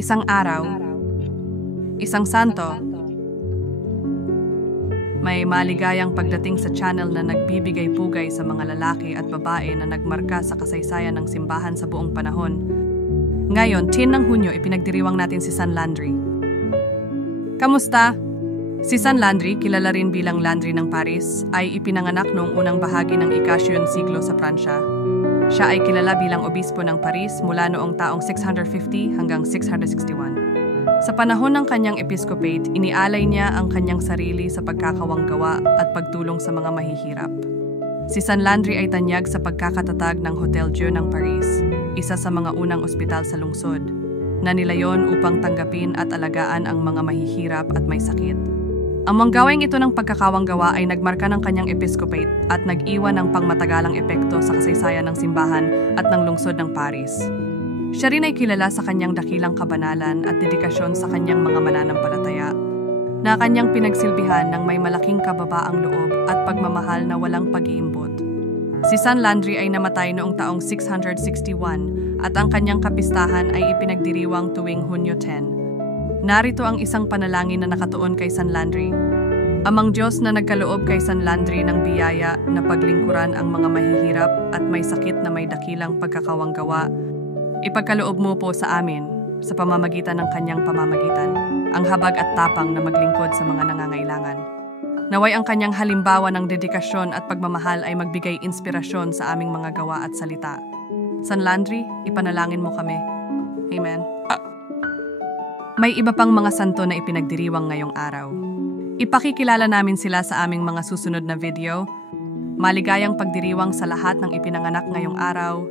Isang araw, isang santo, may maligayang pagdating sa channel na nagbibigay pugay sa mga lalaki at babae na nagmarka sa kasaysayan ng simbahan sa buong panahon. Ngayon, 10 ng Hunyo, ipinagdiriwang natin si San Landry. Kamusta? Si San Landry, kilala rin bilang Landry ng Paris, ay ipinanganak noong unang bahagi ng ika-10 siglo sa Pransya. Siya ay kilala bilang obispo ng Paris mula noong taong 650 hanggang 661. Sa panahon ng kanyang episcopate, inialay niya ang kanyang sarili sa pagkakawanggawa at pagtulong sa mga mahihirap. Si San Landry ay tanyag sa pagkakatatag ng Hotel Dieu ng Paris, isa sa mga unang ospital sa lungsod, na nilayon upang tanggapin at alagaan ang mga mahihirap at may sakit. Ang manggawaing ito ng pagkakawanggawa ay nagmarka ng kanyang episcopate at nag-iwan ng pangmatagalang epekto sa kasaysayan ng simbahan at ng lungsod ng Paris. Siya rin ay kilala sa kanyang dakilang kabanalan at dedikasyon sa kanyang mga mananampalataya, na kanyang pinagsilbihan ng may malaking kababaang loob at pagmamahal na walang pag-iimbot. Si San Landry ay namatay noong taong 661 at ang kanyang kapistahan ay ipinagdiriwang tuwing Hunyo 10. Narito ang isang panalangin na nakatuon kay San Landry. Amang Diyos na nagkaloob kay San Landry ng biyaya na paglingkuran ang mga mahihirap at may sakit na may dakilang pagkakawanggawa, ipagkaloob mo po sa amin, sa pamamagitan ng kanyang pamamagitan, ang habag at tapang na maglingkod sa mga nangangailangan. Naway ang kanyang halimbawa ng dedikasyon at pagmamahal ay magbigay inspirasyon sa aming mga gawa at salita. San Landry, ipanalangin mo kami. Amen. May iba pang mga santo na ipinagdiriwang ngayong araw. Ipakikilala namin sila sa aming mga susunod na video. Maligayang pagdiriwang sa lahat ng ipinanganak ngayong araw.